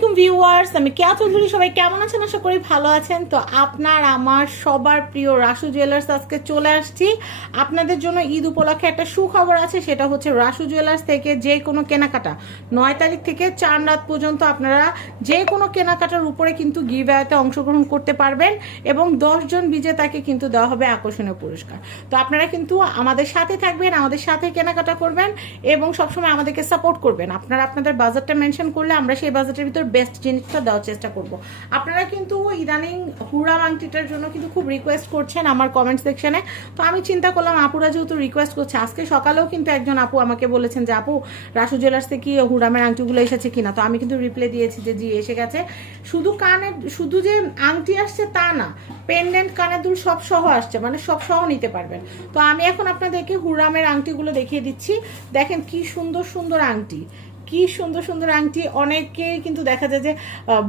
আলাইকুম ভিউয়ার্স, আমি কেয়া চৌধুরী, সবাই কেমন আছেন? আশা করি ভালো আছেন। তো আপনার, আমার সবার প্রিয় রাসু জুয়েলার্স আজকে চলে আসছি। আপনাদের জন্য ঈদ উপলক্ষে একটা সুখবর আছে, সেটা হচ্ছে রাসু জুয়েলার্স থেকে যে কোনো কেনাকাটা, নয় তারিখ থেকে চার রাত পর্যন্ত আপনারা যে কোনো কেনাকাটার উপরে কিন্তু গিভঅ্যাওয়েতে অংশগ্রহণ করতে পারবেন এবং দশজন বিজেতাকে কিন্তু দেওয়া হবে আকর্ষণীয় পুরস্কার। তো আপনারা কিন্তু আমাদের সাথে থাকবেন, আমাদের সাথে কেনাকাটা করবেন এবং সবসময় আমাদেরকে সাপোর্ট করবেন। আপনারা আপনাদের বাজারটা মেনশন করলে আমরা সেই বাজারটার ভিতর বেস্ট জিনিসটা দেওয়ার চেষ্টা করব। আপনারা কিন্তু ইদানিং হুড়া আংটিটার জন্য কিন্তু খুব রিকোয়েস্ট করছেন আমার কমেন্ট সেকশনে তো আমি চিন্তা করলাম, আপুরা যেহেতু রিকোয়েস্ট করছে, আজকে সকালেও কিন্তু একজন আপু আমাকে বলেছেন যে, আপু, রাসু জুয়েলার্স থেকে হুড়ামের আংটিগুলো এসেছে কিনা? তো আমি কিন্তু রিপ্লাই দিয়েছি যে, জি, এসে গেছে। শুধু কানের, শুধু যে আংটি আসছে তা না পেন্ডেন্ট কানের দুল সব সহ আসছে মানে সব সহ নিতে পারবেন। তো আমি এখন আপনাদেরকে হুরামের আংটিগুলো দেখিয়ে দিচ্ছি। দেখেন কি সুন্দর সুন্দর আংটি। কি সুন্দর সুন্দর আংটি। অনেকেই কিন্তু দেখা যায় যে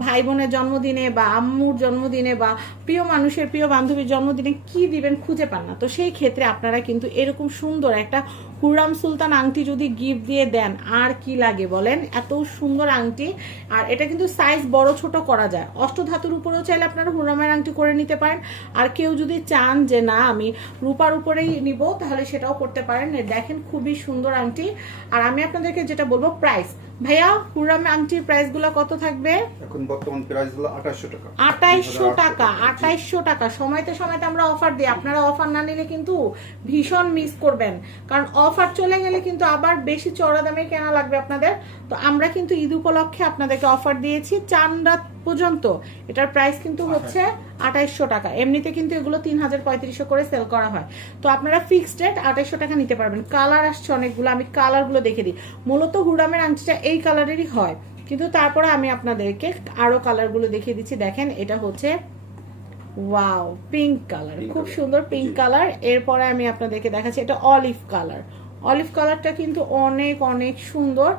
ভাই বোনের জন্মদিনে বা আম্মুর জন্মদিনে বা প্রিয় মানুষের, প্রিয় বান্ধবীর জন্মদিনে কি দিবেন খুঁজে পান না। তো সেই ক্ষেত্রে আপনারা কিন্তু এরকম সুন্দর একটা হুরাম সুলতান আংটি যদি গিফট দিয়ে দেন, আর কি লাগে বলেন? এত সুন্দর আংটি। আর এটা কিন্তু সাইজ বড়, ছোট করা যায়। অষ্টধাতুর উপরেও চাইলে আপনারা হুরামের আংটি করে নিতে পারেন। আর কেউ যদি চান যে, না, আমি রূপার উপরেই নিব, তাহলে সেটাও করতে পারেন। দেখেন খুবই সুন্দর আংটি। আর আমি আপনাদেরকে যেটা বলব প্রাইস ভাইয়া হুরাম আংটির প্রাইসগুলো কত থাকবে? এখন বর্তমান প্রাইস হলো আঠাশশো টাকা। আঠাইশশো টাকা আঠাইশশো টাকা। সময়তে সময়তে আমরা অফার দিই। আপনারা অফার না নিলে কিন্তু ভীষণ মিস করবেন। কারণ অফার চলে গেলে কিন্তু আবার বেশি চড়া দামে কেনা লাগবে আপনাদের। তো আমরা কিন্তু ঈদ উপলক্ষে আপনাদেরকে অফার দিয়েছি। চান রাত পর্যন্ত। এটার প্রাইস কিন্তু হচ্ছে আঠাইশশো টাকা। এমনিতে কিন্তু এগুলো তিন হাজার পঁয়ত্রিশশো করে সেল করা হয়। তো আপনারা ফিক্সড রেট আঠাইশশো টাকা নিতে পারবেন। কালার আসছে অনেকগুলো আমি কালারগুলো দেখে দিই। মূলত হুরামের আংটিটা এই কালারেরই হয়। কিন্তু তারপরে আমি আপনাদেরকে আরও কালারগুলো দেখিয়ে দিচ্ছি। দেখেন এটা হচ্ছে ওয়াও পিঙ্ক কালার খুব সুন্দর পিঙ্ক কালার এরপরে আমি আপনাদেরকে দেখাচ্ছি এটা অলিভ কালার অলিভ কালারটা কিন্তু অনেক অনেক সুন্দর।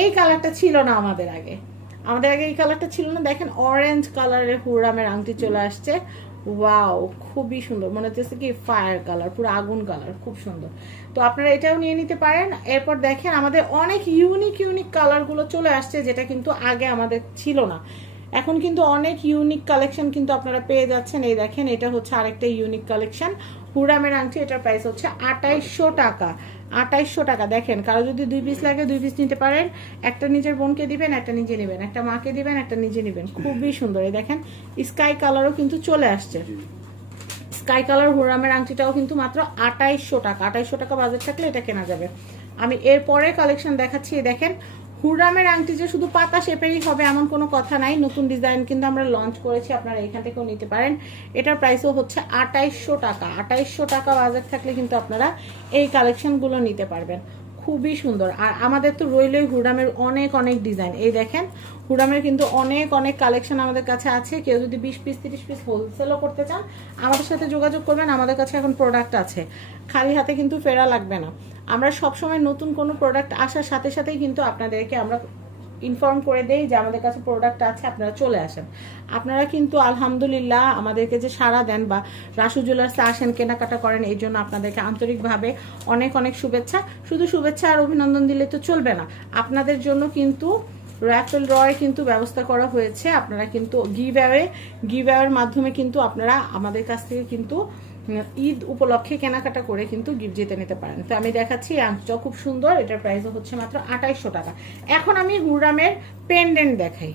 এই কালারটা ছিল না আমাদের আগে। আমাদের আগে এই কালারটা ছিল না? দেখেন অরেঞ্জ কালারের হুরামের আংটি চলে আসছে। ওয়াও খুবই সুন্দর। মনে হচ্ছে কি ফায়ার কালার পুরো আগুন কালার খুব সুন্দর। তো আপনারা এটাও নিয়ে নিতে পারেন। এরপর দেখেন আমাদের অনেক ইউনিক ইউনিক কালারগুলো চলে আসছে, যেটা কিন্তু আগে আমাদের ছিল না। এখন কিন্তু অনেক ইউনিক কালেকশন কিন্তু আপনারা পেয়ে যাচ্ছেন। এই দেখেন এটা হচ্ছে আরেকটা ইউনিক কালেকশন হুরামের আংটি এটার প্রাইস হচ্ছে আঠাইশশো টাকা। আঠাইশশো টাকা দেখেন কারও যদি দুই পিস লাগে দুই পিস নিতে পারেন। একটা নিজের বোনকে দিবেন একটা নিজে নেবেন। একটা মাকে দিবেন একটা নিজে নেবেন। খুবই সুন্দর এই দেখেন স্কাই কালারও কিন্তু চলে আসছে। স্কাই কালার হুরামের আংটিটাও কিন্তু মাত্র আঠাইশশো টাকা। আঠাইশশো টাকা বাজার থাকলে এটা কেনা যাবে। আমি এরপরে কালেকশন দেখাচ্ছি এই দেখেন হুরামের আংটি যে শুধু পাতা শেপেরই হবে এমন কোনো কথা নাই। নতুন ডিজাইন কিন্তু আমরা লঞ্চ করেছি, আপনারা এখান থেকেও নিতে পারেন। এটার প্রাইসও হচ্ছে আঠাইশশো টাকা। আঠাইশশো টাকা বাজার থাকলে কিন্তু আপনারা এই কালেকশনগুলো নিতে পারবেন। খুবই সুন্দর। আর আমাদের তো রইলই হুরামের অনেক অনেক ডিজাইন এই দেখেন হুরামের কিন্তু অনেক অনেক কালেকশন আমাদের কাছে আছে। কেউ যদি বিশ পিস তিরিশ পিস হোলসেলও করতে চান, আমাদের সাথে যোগাযোগ করবেন। আমাদের কাছে এখন প্রোডাক্ট আছে। খালি হাতে কিন্তু ফেরা লাগবে না। আমরা সবসময় নতুন কোনো প্রোডাক্ট আসার সাথে সাথেই কিন্তু আপনাদেরকে আমরা ইনফর্ম করে দেই যে আমাদের কাছে প্রোডাক্ট আছে, আপনারা চলে আসেন। আপনারা কিন্তু আলহামদুলিল্লাহ আমাদেরকে যে সাড়া দেন বা রাসু জুয়েলার্সে আসেন, কেনাকাটা করেন, এই জন্য আপনাদেরকে আন্তরিকভাবে অনেক অনেক শুভেচ্ছা। শুধু শুভেচ্ছা আর অভিনন্দন দিলে তো চলবে না। আপনাদের জন্য কিন্তু র্যাফেল রয় কিন্তু ব্যবস্থা করা হয়েছে। আপনারা কিন্তু গিভঅ্যাওয়ে গিভঅ্যাওয়ের মাধ্যমে কিন্তু আপনারা আমাদের কাছ থেকে কিন্তু ঈদ উপলক্ষে কেনাকাটা করে কিন্তু গিফট জিতে নিতে পারেন। তো আমি দেখাচ্ছি আংটিটাও খুব সুন্দর এটার প্রাইসও হচ্ছে মাত্র আঠাইশশো টাকা। এখন আমি হুরামের পেন্ডেন্ট দেখাই।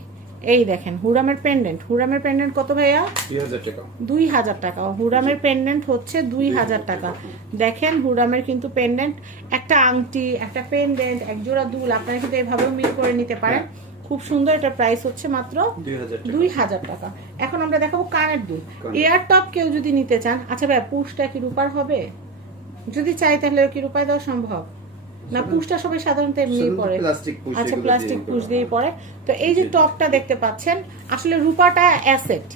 এই দেখেন হুরামের পেন্ডেন্ট হুরামের পেন্ডেন্ট কত ভাইয়া? দুই হাজার টাকা। দুই হাজার টাকা। হুরামের পেন্ডেন্ট হচ্ছে দুই হাজার টাকা। দেখেন হুরামের কিন্তু পেন্ডেন্ট একটা আংটি একটা পেন্ডেন্ট এক জোড়া দুল। আপনারা কিন্তু এভাবেও মিল করে নিতে পারেন। খুব সুন্দর এটা প্রাইস হচ্ছে মাত্র দুই হাজার টাকা। এখন আমরা দেখাবো কানের দুল। এয়ার টপ কেউ যদি নিতে চান আচ্ছা ভাই পুষটা কি রূপার হবে? যদি চাই তাহলে কি রূপায় দেওয়া সম্ভব? না পুষটা সবাই সাধারণত এমনি পরে। আচ্ছা প্লাস্টিক পুষ দিয়ে পরে। তো এই যে টপটা দেখতে পাচ্ছেন আসলে রূপাটা অ্যাসেট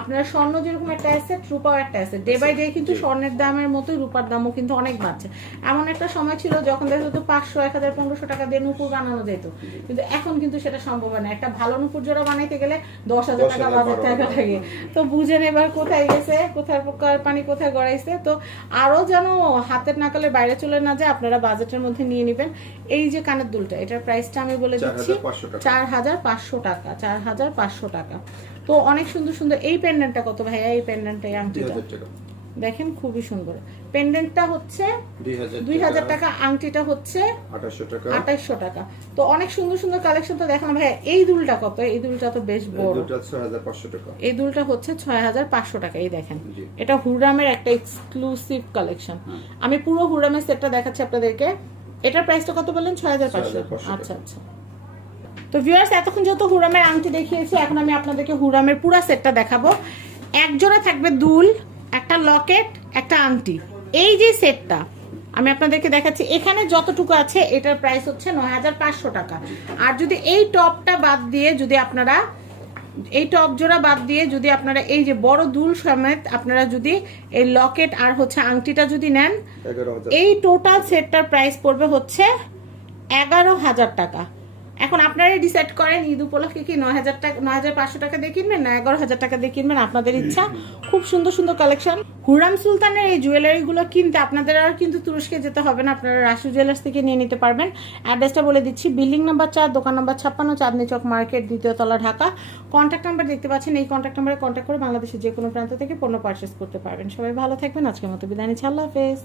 আপনারা স্বর্ণ যেরকম একটা অ্যাসেট রূপাও একটা অ্যাসেট ডে বাই ডে কিন্তু স্বর্ণের দামের মতোই রূপার দামও কিন্তু অনেক বাড়ছে। এমন একটা সময় ছিল যখন দেখা যেত পাঁচশো এক হাজার পনেরোশো টাকা দিয়ে নুপুর বানানো যেত। কিন্তু এখন কিন্তু সেটা সম্ভব হয় না। একটা ভালো নুপুর জোড়া বানাইতে গেলে দশ হাজার টাকা বাজার টাকা লাগে। তো বুঝেন এবার কোথায় গেছে কোথায় পোকার পানি কোথায় গড়াইছে। তো আরও যেন হাতের নাকালে বাইরে চলে না যায় আপনারা বাজেটের মধ্যে নিয়ে নেবেন। এই যে কানের দুলটা এটার প্রাইসটা আমি বলে দিচ্ছি চার হাজার পাঁচশো টাকা চার হাজার পাঁচশো টাকা। তো অনেক সুন্দর সুন্দর এই পেন্ডেন্টটা কত ভাইয়া? এই পেন্ডেন্টটা এই আংটিটা দেখেন খুবই সুন্দর। পেন্ডেন্টটা হচ্ছে দুই হাজার টাকা। আংটিটা হচ্ছে আঠাশশো টাকা। তো অনেক সুন্দর সুন্দর কালেকশন তো দেখানো ভাইয়া এই দুলটা কত? এই দুলটা তো বেশ বড়। এই দুলটা হচ্ছে ছয় হাজার পাঁচশো টাকা এই দেখেন। এটা হুরামের একটা এক্সক্লুসিভ কালেকশন হ্যাঁ। আমি পুরো হুরামের সেটটা দেখাচ্ছি আপনাদেরকে। এটার প্রাইসটা কত বললেন? ছয় হাজার পাঁচশো। 6,500 আচ্ছা আচ্ছা। তো ভিউয়ার্স এতক্ষণ যেহেতু হুরামের আংটি দেখিয়েছি এখন আমি আপনাদেরকে হুরামের পুরো সেটটা দেখাবো। এক জোড়া থাকবে দুল একটা লকেট একটা আংটি। এই যে সেটটা আমি আপনাদেরকে দেখাচ্ছি এখানে যতটুকু আছে এটার প্রাইস হচ্ছে নয় হাজার পাঁচশো টাকা। আর যদি এই টপটা বাদ দিয়ে যদি আপনারা এই টপ জোড়া বাদ দিয়ে যদি আপনারা এই যে বড় দুল সমেত আপনারা যদি এই লকেট আর হচ্ছে আংটিটা যদি নেন এই টোটাল সেটটার প্রাইস পড়বে হচ্ছে এগারো হাজার টাকা। এখন আপনারাই ডিসাইড করেন ঈদ উপলক্ষে কি নয় হাজার টাকা নয় হাজার পাঁচশো টাকা দিয়ে কিনবেন না এগারো হাজার টাকা দিয়ে কিনবেন? আপনাদের ইচ্ছা। খুব সুন্দর সুন্দর কালেকশন হুরাম সুলতানের এই জুয়েলারিগুলো কিনতে আপনাদের আর কিন্তু তুরস্কে যেতে হবে না। আপনারা রাশু জুয়েলার্স থেকে নিয়ে নিতে পারবেন। অ্যাড্রেসটা বলে দিচ্ছি। বিল্ডিং নাম্বার চার, দোকান নাম্বার ছাপ্পান্ন, চাঁদনি চক মার্কেট দ্বিতীয় তলা ঢাকা। কন্ট্যাক্ট নাম্বার দেখতে পাচ্ছেন। এই কন্ট্যাক্ট নাম্বারে কন্ট্যাক্ট করে বাংলাদেশের যে কোনো প্রান্ত থেকে পণ্য পারচেস করতে পারবেন। সবাই ভালো থাকবেন। আজকের মতো বিদায় নিচ্ছি। আল্লাহ হাফেজ।